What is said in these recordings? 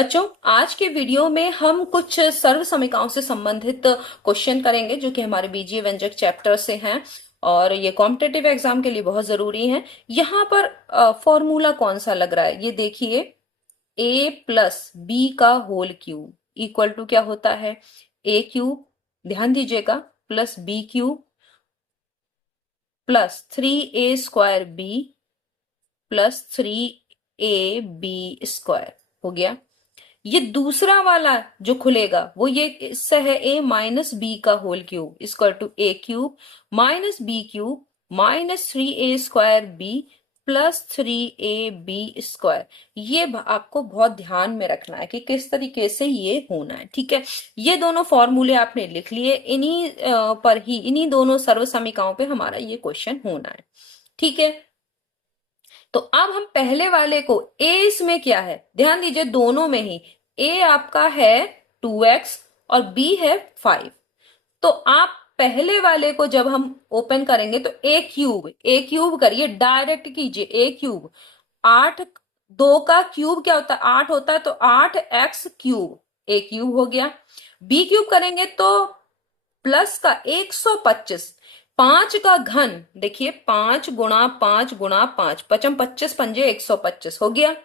बच्चों, आज के वीडियो में हम कुछ सर्व समीकरणों से संबंधित क्वेश्चन करेंगे जो कि हमारे बीजीय व्यंजक चैप्टर से हैं और ये कॉम्पिटेटिव एग्जाम के लिए बहुत जरूरी है। यहाँ पर फॉर्मूला कौन सा लग रहा है ये देखिए। a प्लस बी का होल क्यूब इक्वल टू क्या होता है, a क्यूब, ध्यान दीजिएगा, plus B cube plus 3a² B plus 3ab² हो गया। ये दूसरा वाला जो खुलेगा वो ये इससे है a माइनस बी का whole cube equal to a cube minus B cube minus 3a² B plus 3ab²। ये आपको बहुत ध्यान में रखना है कि किस तरीके से ये होना है, ठीक है। ये दोनों फॉर्मूले आपने लिख लिए, इन्हीं पर ही, इन्हीं दोनों सर्व समीकरणों पे हमारा ये क्वेश्चन होना है, ठीक है। तो अब हम पहले वाले को, a इसमें क्या है, ध्यान दीजिए, दोनों में ही a आपका है 2x और b है 5। तो आप पहले वाले को जब हम ओपन करेंगे तो a क्यूब करिए, डायरेक्ट कीजिए। a क्यूब 8, 2 का क्यूब क्या होता है, 8 होता है, तो 8x³ a क्यूब हो गया। b क्यूब करेंगे तो प्लस का 125, 5 का घन, देखिए 5 गुणा 5 गुणा 5, पचम 25 पंजे 125 हो गया।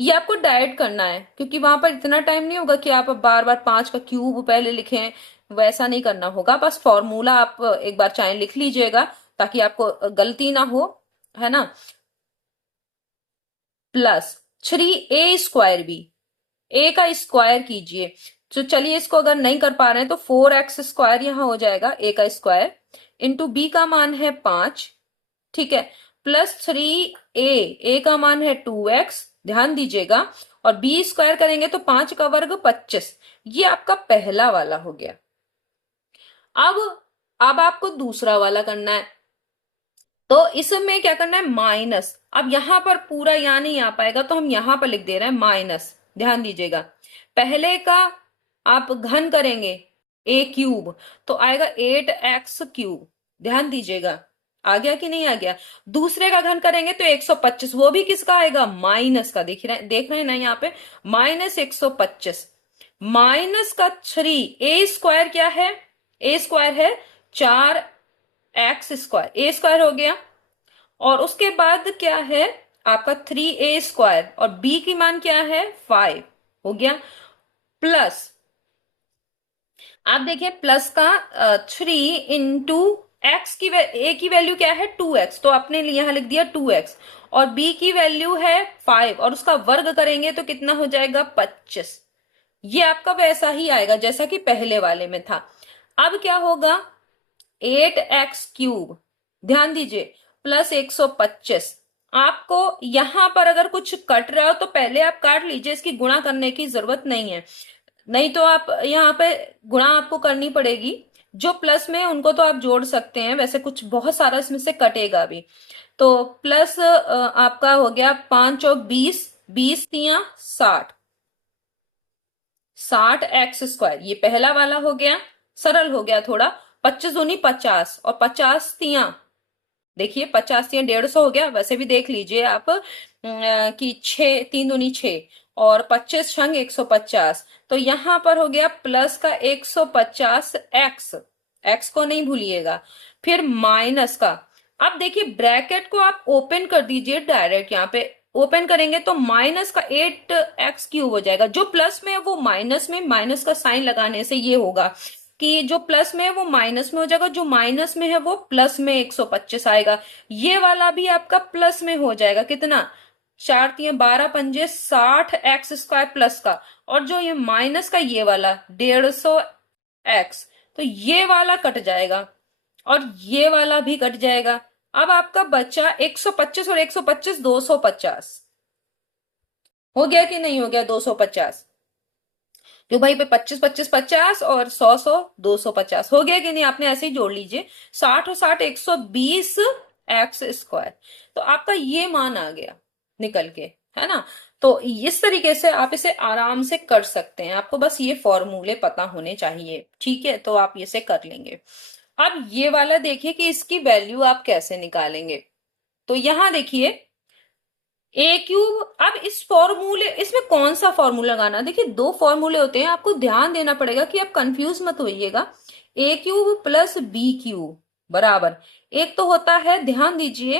ये आपको डायरेक्ट करना है क्योंकि वहां पर इतना टाइम नहीं होगा कि आप बार बार 5 का क्यूब पहले लिखें, वैसा नहीं करना होगा। बस फॉर्मूला आप एक बार चाहे लिख लीजिएगा ताकि आपको गलती ना हो, है ना। प्लस 3a² a का स्क्वायर कीजिए। तो चलिए, इसको अगर नहीं कर पा रहे हैं तो 4x² यहां हो जाएगा, a का स्क्वायर इंटू b का मान है 5, ठीक है, प्लस 3a का मान है 2x, ध्यान दीजिएगा, और b² करेंगे तो 5 का वर्ग 25। ये आपका पहला वाला हो गया। अब आपको दूसरा वाला करना है। तो इसमें क्या करना है, माइनस। अब यहां पर पूरा यहां नहीं आ पाएगा तो हम यहां पर लिख दे रहे हैं माइनस, ध्यान दीजिएगा। पहले का आप घन करेंगे a क्यूब तो आएगा 8x³, ध्यान दीजिएगा, आ गया कि नहीं आ गया। दूसरे का घन करेंगे तो 125, वो भी किसका आएगा, माइनस का। देख रहे हैं ना यहाँ पे, माइनस 125 माइनस का 3a² क्या है, a² है 4x², a² हो गया। और उसके बाद क्या है आपका 3a² और b की मान क्या है 5 हो गया। प्लस आप देखिए, प्लस का 3 इंटू एक्स की a की वैल्यू क्या है 2x, तो आपने यहां लिख दिया 2x, और b की वैल्यू है 5 और उसका वर्ग करेंगे तो कितना हो जाएगा 25। ये आपका वैसा ही आएगा जैसा कि पहले वाले में था। अब क्या होगा, 8x³, ध्यान दीजिए, प्लस 125। आपको यहां पर अगर कुछ कट रहा हो तो पहले आप काट लीजिए, इसकी गुणा करने की जरूरत नहीं है, नहीं तो आप यहाँ पे गुणा आपको करनी पड़ेगी। जो प्लस में है उनको तो आप जोड़ सकते हैं, वैसे कुछ बहुत सारा इसमें से कटेगा भी। तो प्लस आपका हो गया 5 और 20, 20×3 = 60, 60x², ये पहला वाला हो गया, सरल हो गया थोड़ा। 25 दूनी 50 और 50×3, देखिए 50×3 150 हो गया। वैसे भी देख लीजिए आप कि 6 3 दूनी 6 और 25×150, तो यहां पर हो गया प्लस का 150x, x को नहीं भूलिएगा, फिर माइनस का। अब देखिए ब्रैकेट को आप ओपन कर दीजिए, डायरेक्ट यहाँ पे ओपन करेंगे तो माइनस का 8x³ हो जाएगा। जो प्लस में है वो माइनस में, माइनस का साइन लगाने से ये होगा कि जो प्लस में है वो माइनस में हो जाएगा, जो माइनस में है वो प्लस में 125 आएगा। ये वाला भी आपका प्लस में हो जाएगा, कितना, 4×3 = 12 पंजे 60x² प्लस का, और जो ये माइनस का ये वाला 150x, तो ये वाला कट जाएगा और ये वाला भी कट जाएगा। अब आपका बचा 125 और 125 250 हो गया कि नहीं हो गया, 250, क्यों भाई पे 25 25 50 और 100 100 250 हो गया कि नहीं, आपने ऐसे ही जोड़ लीजिए। 60 और 60 120x², तो आपका ये मान आ गया निकल के, है ना। तो इस तरीके से आप इसे आराम से कर सकते हैं, आपको बस ये फॉर्मूले पता होने चाहिए, ठीक है, तो आप इसे कर लेंगे। अब ये वाला देखिए कि इसकी वैल्यू आप कैसे निकालेंगे। तो यहां देखिए ए क्यूब, अब इस फॉर्मूले, इसमें कौन सा फॉर्मूला लगाना, देखिए दो फॉर्मूले होते हैं, आपको ध्यान देना पड़ेगा कि आप कंफ्यूज मत होइएगा। A cube plus B cube बराबर, एक तो होता है, ध्यान दीजिए,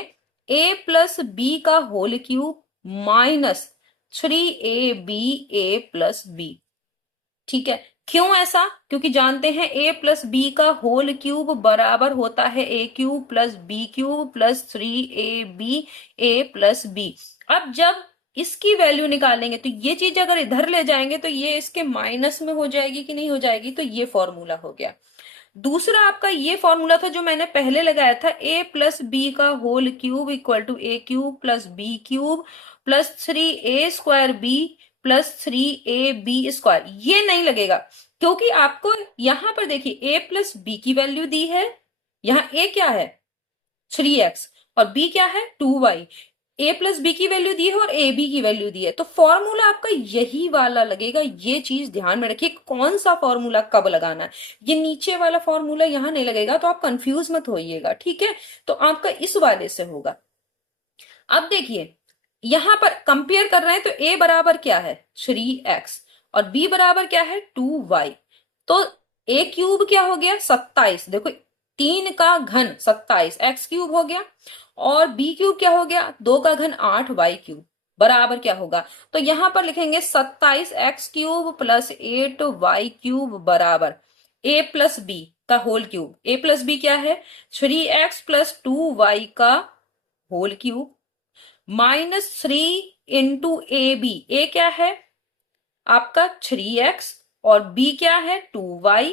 ए प्लस बी का whole cube minus 3ab A plus B. ठीक है, क्यों ऐसा, क्योंकि जानते हैं ए प्लस बी का होल क्यूब बराबर होता है A cube plus B cube plus 3ab A plus B. अब जब इसकी वैल्यू निकालेंगे तो ये चीज अगर इधर ले जाएंगे तो ये इसके माइनस में हो जाएगी कि नहीं हो जाएगी, तो ये फॉर्मूला हो गया। दूसरा आपका ये फॉर्मूला था जो मैंने पहले लगाया था, ए प्लस बी का whole cube equal to A cube plus B cube plus 3a² B plus 3ab²। ये नहीं लगेगा, क्योंकि आपको यहां पर देखिए a प्लस बी की वैल्यू दी है, यहां a क्या है 3x और b क्या है 2y, ए प्लस बी की वैल्यू दी है और ए बी की वैल्यू दी है, तो फॉर्मूला आपका यही वाला लगेगा। ये चीज ध्यान में रखिए, कौन सा फॉर्मूला कब लगाना है, ये नीचे वाला फॉर्मूला यहां नहीं लगेगा, तो आप कंफ्यूज मत होइएगा, ठीक है। तो आपका इस वाले से होगा। अब देखिए यहां पर कंपेयर कर रहे हैं, तो ए बराबर क्या है 3x और बी बराबर क्या है 2y, तो ए क्यूब क्या हो गया 27, देखो 3 का घन 27 एक्स क्यूब हो गया, और बी क्यूब क्या हो गया 2 का घन 8 वाई क्यूब बराबर क्या होगा, तो यहां पर लिखेंगे 27 X cube plus 8 Y cube बराबर ए प्लस बी का whole cube, A plus B क्या है 3x प्लस 2y का whole cube -3 A B, A क्या है आपका 3x और b क्या है 2y,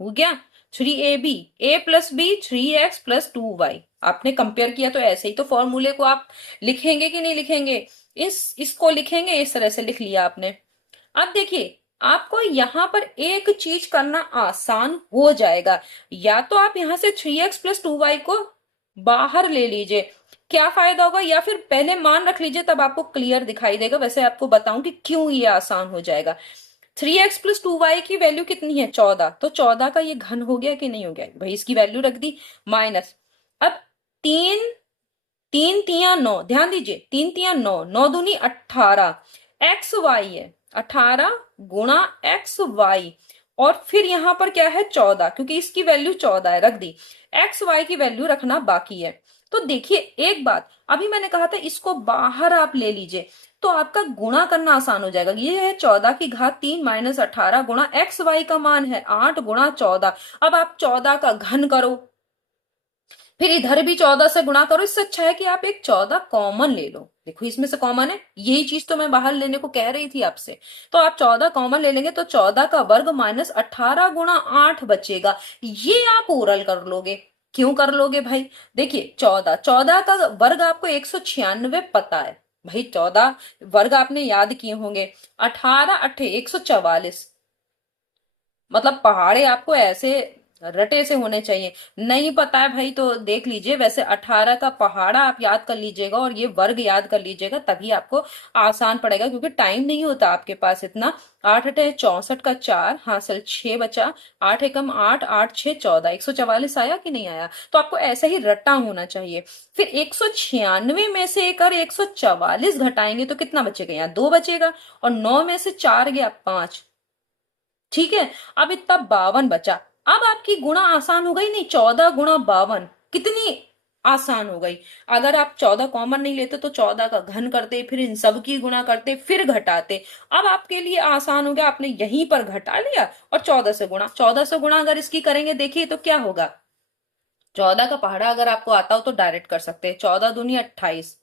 हो गया 3ab a plus B 3x plus 2y। आपने कंपेयर किया तो ऐसे ही तो फॉर्मूले को आप लिखेंगे कि नहीं लिखेंगे, इसको लिखेंगे, इस तरह से लिख लिया आपने। अब देखिए आपको यहां पर एक चीज करना आसान हो जाएगा, या तो आप यहां से 3x प्लस 2y को बाहर ले लीजिए, क्या फायदा होगा, या फिर पहले मान रख लीजिए, तब आपको क्लियर दिखाई देगा। वैसे आपको बताऊं कि क्यों ये आसान हो जाएगा। 3x प्लस 2y की वैल्यू कितनी है 14, तो 14 का ये घन हो गया कि नहीं हो गया भाई, इसकी वैल्यू रख दी माइनस। अब तीन, तीन तिया 9, ध्यान दीजिए 3 तिया 9, 9 दूनी 18, एक्स वाई है 18 गुणा एक्स वाई, और फिर यहां पर क्या है 14, क्योंकि इसकी वैल्यू 14 है, रख दी। एक्स वाई की वैल्यू रखना बाकी है। तो देखिए एक बात, अभी मैंने कहा था इसको बाहर आप ले लीजिए, तो आपका गुणा करना आसान हो जाएगा। ये है 14 की घात 3 माइनस 18 गुणा एक्स वाई का मान है 8 गुणा 14। अब आप 14 का घन करो, फिर इधर भी 14 से गुणा करो, इससे अच्छा है कि आप एक 14 कॉमन ले लो। देखो इसमें से कॉमन है, यही चीज तो मैं बाहर लेने को कह रही थी आपसे। तो आप 14 कॉमन ले लेंगे तो 14 का वर्ग माइनस 18 गुणा 8 बचेगा, ये आप ओरल कर लोगे। क्यों कर लोगे भाई, देखिए 14, 14 का वर्ग आपको 196 पता है भाई, 14 वर्ग आपने याद किए होंगे, 18 अट्ठे 144, मतलब पहाड़े आपको ऐसे रटे से होने चाहिए। नहीं पता है भाई तो देख लीजिए, वैसे 18 का पहाड़ा आप याद कर लीजिएगा और ये वर्ग याद कर लीजिएगा, तभी आपको आसान पड़ेगा, क्योंकि टाइम नहीं होता आपके पास इतना। 8 अठे 64 का 4 हासिल 6 बचा, 8 एकम 8, 8 6 14, 144 आया कि नहीं आया, तो आपको ऐसा ही रट्टा होना चाहिए। फिर 196 में से एक और 144 घटाएंगे तो कितना बचेगा, यहाँ 2 बचेगा, और 9 में से 4 गया 5, ठीक है। अब इतना 52 बचा। अब आपकी गुणा आसान हो गई नहीं, 14 गुणा 52 कितनी आसान हो गई। अगर आप 14 कॉमन नहीं लेते तो 14 का घन करते, फिर इन सब की गुणा करते, फिर घटाते। अब आपके लिए आसान हो गया, आपने यहीं पर घटा लिया और 14 से गुणा, 14 से गुणा अगर इसकी करेंगे देखिए तो क्या होगा, 14 का पहाड़ा अगर आपको आता हो तो डायरेक्ट कर सकते हैं, 14 दूनी 28,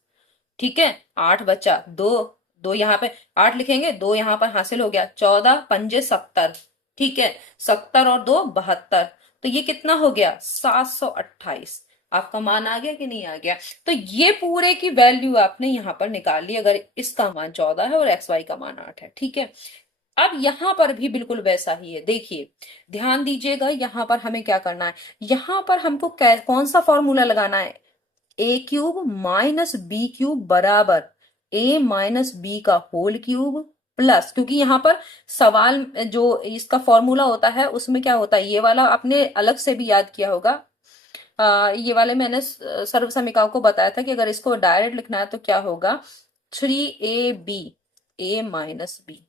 ठीक है। 8 बचा, दो, दो यहाँ पे 8 लिखेंगे, दो यहाँ पर हासिल हो गया, 14 पंजे 70, ठीक है, 70 और 2 72, तो ये कितना हो गया 728। आपका मान आ गया कि नहीं आ गया, तो ये पूरे की वैल्यू आपने यहाँ पर निकाल ली, अगर इसका मान 14 है और एक्स वाई का मान 8 है, ठीक है। अब यहां पर भी बिल्कुल वैसा ही है, देखिए ध्यान दीजिएगा, यहां पर हमें क्या करना है, यहां पर हमको कौन सा फॉर्मूला लगाना है, A cube minus B cube बराबर ए माइनस बी का होल क्यूब प्लस, क्योंकि यहां पर सवाल जो इसका फॉर्मूला होता है उसमें क्या होता है, ये वाला आपने अलग से भी याद किया होगा। ये वाले मैंने सर्व समीकरणों को बताया था कि अगर इसको डायरेक्ट लिखना है तो क्या होगा, 3ab a माइनस बी।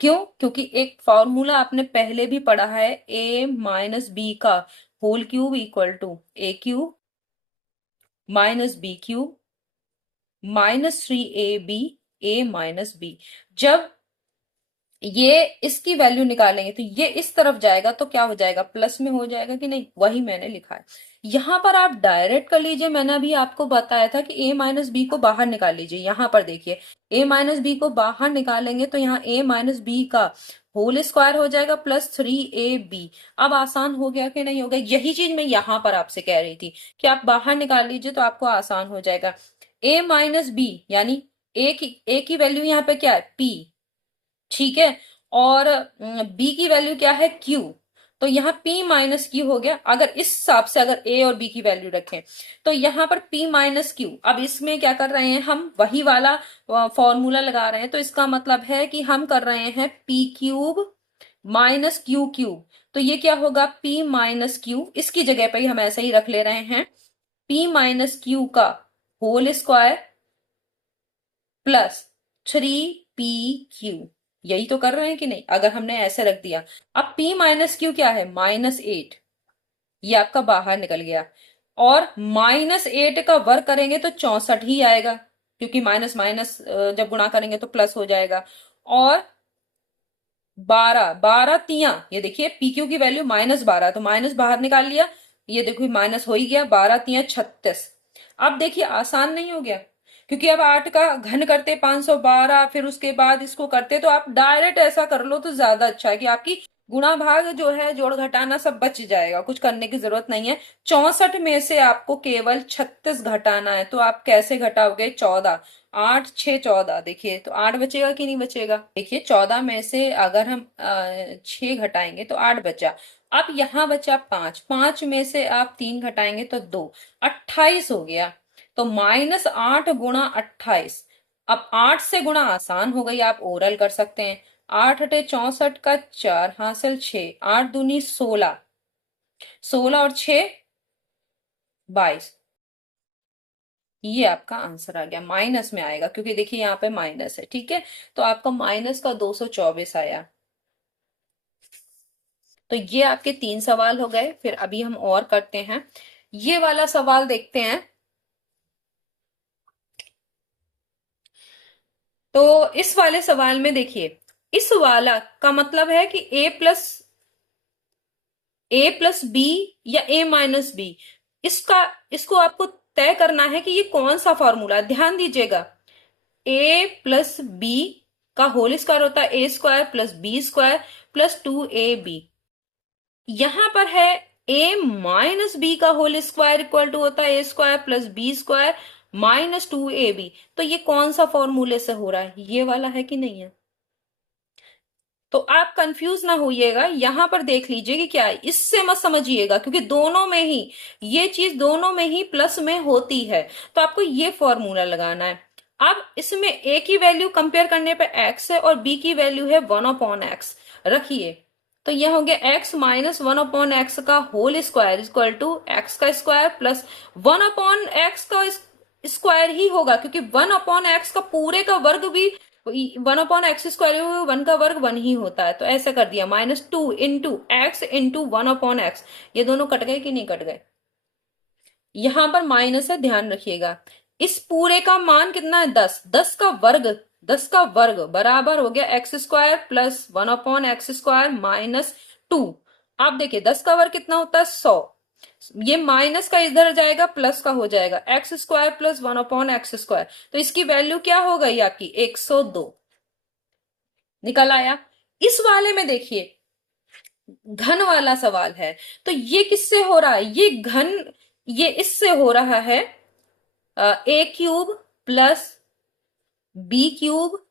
क्यों? क्योंकि एक फॉर्मूला आपने पहले भी पढ़ा है, a माइनस बी का whole cube equal to A cube minus B cube minus 3ab a minus B. जब ये इसकी वैल्यू निकालेंगे तो ये इस तरफ जाएगा तो क्या हो जाएगा, प्लस में हो जाएगा कि नहीं, वही मैंने लिखा है। यहां पर आप डायरेक्ट कर लीजिए, मैंने अभी आपको बताया था कि a माइनस बी को बाहर निकाल लीजिए। यहां पर देखिए a माइनस बी को बाहर निकालेंगे तो यहाँ a माइनस बी का होल स्क्वायर हो जाएगा प्लस 3ab। अब आसान हो गया कि नहीं हो गया? यही चीज मैं यहां पर आपसे कह रही थी कि आप बाहर निकाल लीजिए तो आपको आसान हो जाएगा। a माइनस बी यानी a की वैल्यू यहाँ पे क्या है, p, ठीक है, और b की वैल्यू क्या है, q। तो यहाँ p माइनस q हो गया। अगर इस हिसाब से अगर a और b की वैल्यू रखें तो यहाँ पर p माइनस q। अब इसमें क्या कर रहे हैं, हम वही वाला फॉर्मूला लगा रहे हैं, तो इसका मतलब है कि हम कर रहे हैं p cube minus q cube. तो ये क्या होगा, p माइनस q, इसकी जगह पे ही हम ऐसे ही रख ले रहे हैं, p माइनस q का होल स्क्वायर प्लस 3pq। यही तो कर रहे हैं कि नहीं, अगर हमने ऐसे रख दिया। अब p माइनस क्यू क्या है, -8, ये आपका बाहर निकल गया। और -8 का वर्ग करेंगे तो 64 ही आएगा, क्योंकि माइनस माइनस जब गुणा करेंगे तो प्लस हो जाएगा। और 12, 12 तिया, ये देखिए पी क्यू की वैल्यू -12, तो माइनस बाहर निकाल लिया, ये देखिए माइनस हो ही गया, 12 तिया 36। अब देखिए आसान नहीं हो गया, क्योंकि अब 8 का घन करते 512, फिर उसके बाद इसको करते, तो आप डायरेक्ट ऐसा कर लो तो ज्यादा अच्छा है कि आपकी गुणा भाग जो है, जोड़ घटाना सब बच जाएगा, कुछ करने की जरूरत नहीं है। 64 में से आपको केवल 36 घटाना है, तो आप कैसे घटाओगे, 14, 8 6 14, देखिए तो 8 बचेगा कि नहीं बचेगा, देखिए 14 में से अगर हम 6 घटाएंगे तो 8 बचा। अब यहां बचा 5, 5 में से आप 3 घटाएंगे तो 2, 28 हो गया। तो -8 गुणा 28। अब 8 से गुणा आसान हो गई, आप ओरल कर सकते हैं। 8 अटे 64 का 4 हासिल 6, 8 दूनी 16, 16 और 6 22। ये आपका आंसर आ गया, माइनस में आएगा क्योंकि देखिए यहाँ पे माइनस है, ठीक है। तो आपका माइनस का 224 आया। तो ये आपके 3 सवाल हो गए। फिर अभी हम और करते हैं, ये वाला सवाल देखते हैं। तो इस वाले सवाल में देखिए, इस वाला का मतलब है कि a प्लस बी या a माइनस बी, इसका इसको आपको तय करना है कि ये कौन सा फॉर्मूला। ध्यान दीजिएगा, a प्लस बी का होल स्क्वायर होता है A square plus B square plus 2ab। यहां पर है a माइनस बी का होल स्क्वायर इक्वल टू होता है A square plus B square minus 2ab। तो ये कौन सा फॉर्मूले से हो रहा है, ये वाला है कि नहीं है? तो आप कंफ्यूज ना होइएगा, यहां पर देख लीजिए कि क्या है, इससे मत समझिएगा, क्योंकि दोनों में ही ये चीज, दोनों में ही प्लस में होती है। तो आपको ये फॉर्मूला लगाना है। अब इसमें a की वैल्यू कंपेयर करने पे x है और b की वैल्यू है 1/x, रखिए। तो यह हो गया x माइनस 1/x का whole square equal to x का स्क्वायर प्लस 1/x का स्क्वायर ही होगा, क्योंकि 1/x का पूरे का वर्ग भी 1/x स्क्वायर, 1 का वर्ग 1 ही होता है। तो ऐसे कर दिया, -2 इंटू एक्स इंटू 1/x। ये दोनों कट गए कि नहीं कट गए? यहां पर माइनस है, ध्यान रखिएगा। इस पूरे का मान कितना है, 10, 10 का वर्ग, 10 का वर्ग बराबर हो गया x square plus 1/x square minus 2। अब देखिए 10 का वर्ग कितना होता है, 100। ये माइनस का इधर जाएगा, प्लस का हो जाएगा, x square plus 1/x square. तो इसकी वैल्यू क्या हो गई आपकी, 102 निकल आया। इस वाले में देखिए घन वाला सवाल है, तो ये किससे हो रहा है, ये घन, ये इससे हो रहा है A cube plus B cube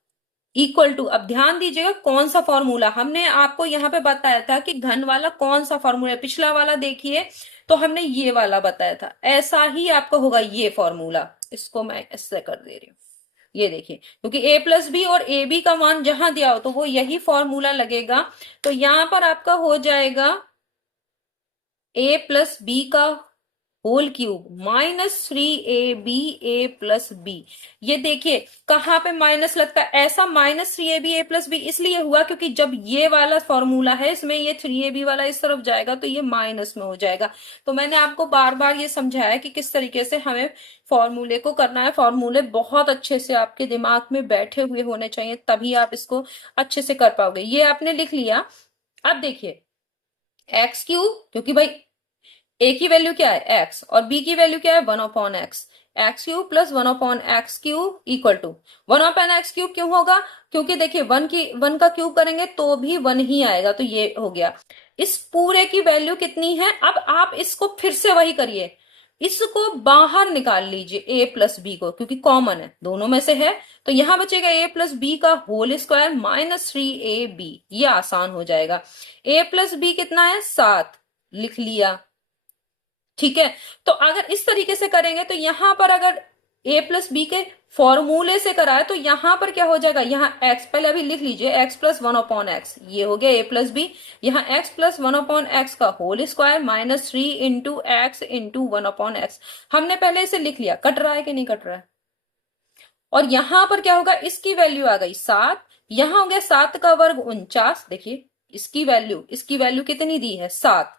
equal to, अब ध्यान दीजिएगा कौन सा फॉर्मूला हमने आपको यहां पे बताया था कि घन वाला कौन सा फॉर्मूला है। पिछला वाला देखिए तो हमने ये वाला बताया था, ऐसा ही आपको होगा ये फॉर्मूला। इसको मैं इससे कर दे रही हूँ, ये देखिए, क्योंकि a प्लस बी और ए बी का मान जहां दिया हो तो वो यही फॉर्मूला लगेगा। तो यहां पर आपका हो जाएगा a प्लस बी का होल क्यूब -3ab a+b। ये देखिए कहाँ पे माइनस लगता है, ऐसा -3ab a+b इसलिए हुआ क्योंकि जब ये वाला फॉर्मूला है इसमें ये 3ab वाला इस तरफ जाएगा तो ये माइनस में हो जाएगा। तो मैंने आपको बार बार ये समझाया कि किस तरीके से हमें फॉर्मूले को करना है। फॉर्मूले बहुत अच्छे से आपके दिमाग में बैठे हुए होने चाहिए, तभी आप इसको अच्छे से कर पाओगे। ये आपने लिख लिया। अब देखिए एक्स क्यूब, क्योंकि भाई ए की वैल्यू क्या है एक्स और बी की वैल्यू क्या है 1/x। X cube plus 1/x cube equal to 1/x cube. क्यों होगा? क्योंकि देखिए वन का क्यूब करेंगे तो भी 1 ही आएगा, तो ये हो गया। इस पूरे की वैल्यू कितनी है? अब आप इसको फिर से वही करिए, इसको बाहर निकाल लीजिए ए प्लस बी को, क्योंकि कॉमन है दोनों में से है। तो यहां बचेगा ए प्लस बी का होल स्क्वायर -3ab। ये आसान हो जाएगा। ए प्लस बी कितना है 7, लिख लिया। ठीक है, तो अगर इस तरीके से करेंगे तो यहां पर अगर a प्लस बी के फॉर्मूले से कराए तो यहां पर क्या हो जाएगा, यहाँ x पहले अभी लिख लीजिए, x प्लस 1/x, ये हो गया a प्लस बी। यहाँ x प्लस 1/x का होल स्क्वायर -3 × x × 1/x। हमने पहले इसे लिख लिया। कट रहा है कि नहीं कट रहा है? और यहां पर क्या होगा, इसकी वैल्यू आ गई 7, यहां हो गया 7 का वर्ग 49। देखिए इसकी वैल्यू कितनी दी है 7,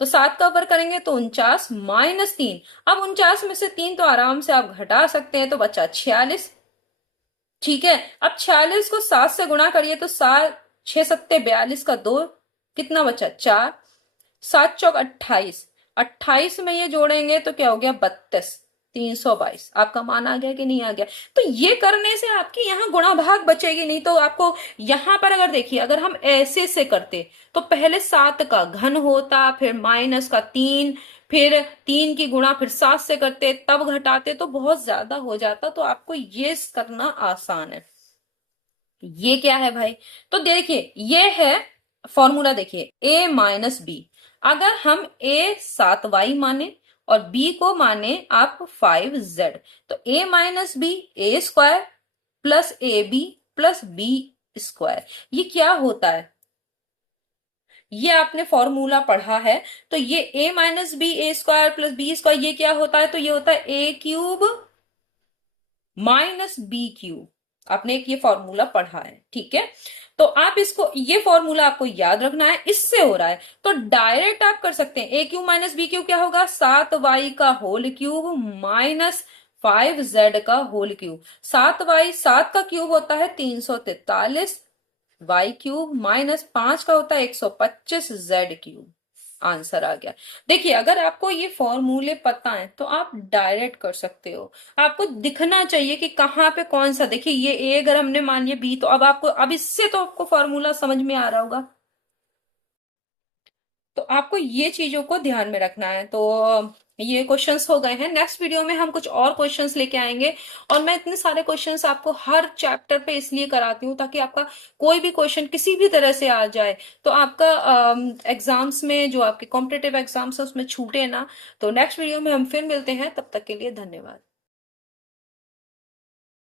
तो 7 का वर्ग करेंगे तो 49 -3। अब 49 में से 3 तो आराम से आप घटा सकते हैं, तो बचा 46। ठीक है, अब 46 को 7 से गुणा करिए तो 7 6 सत्ते 42 का 2, कितना बचा 4, 7 चौक 28, 28 में ये जोड़ेंगे तो क्या हो गया 32, 322। आपका मान आ गया कि नहीं आ गया? तो ये करने से आपकी यहाँ गुणा भाग बचेगी नहीं। तो आपको यहां पर अगर देखिए, अगर हम ऐसे से करते तो पहले 7 का घन होता, फिर माइनस का 3, फिर 3 की गुणा फिर 7 से करते, तब घटाते तो बहुत ज्यादा हो जाता। तो आपको ये करना आसान है। ये क्या है भाई? तो देखिए ये है फॉर्मूला, देखिए a माइनस बी। अगर हम a 7y माने और b को माने आप 5z, तो a minus B a square plus A B plus B square. ये क्या होता है? ये आपने फॉर्मूला पढ़ा है। तो ये a minus B a square plus B square ये क्या होता है? तो ये होता है a cube minus B cube. आपने एक ये फॉर्मूला पढ़ा है, ठीक है। तो आप इसको, ये फॉर्मूला आपको याद रखना है, इससे हो रहा है तो डायरेक्ट आप कर सकते हैं। ए क्यूब माइनस बी क्यूब क्या होगा, 7y का होल क्यूब माइनस 5z का होल क्यूब। 7y 7 का क्यूब होता है 343, y क्यूब माइनस 5 का होता है 125, z क्यूब। आंसर आ गया। देखिए अगर आपको ये फॉर्मूले पता है तो आप डायरेक्ट कर सकते हो। आपको दिखना चाहिए कि कहाँ पे कौन सा, देखिए ये ए अगर हमने मान लिया बी, तो अब इससे तो आपको फॉर्मूला समझ में आ रहा होगा। तो आपको ये चीजों को ध्यान में रखना है। तो ये क्वेश्चंस हो गए हैं। नेक्स्ट वीडियो में हम कुछ और क्वेश्चंस लेके आएंगे। और मैं इतने सारे क्वेश्चंस आपको हर चैप्टर पे इसलिए कराती हूँ ताकि आपका कोई भी क्वेश्चन किसी भी तरह से आ जाए तो आपका एग्जाम्स में, जो आपके कॉम्पिटेटिव एग्जाम्स है उसमें छूटे ना। तो नेक्स्ट वीडियो में हम फिर मिलते हैं, तब तक के लिए धन्यवाद।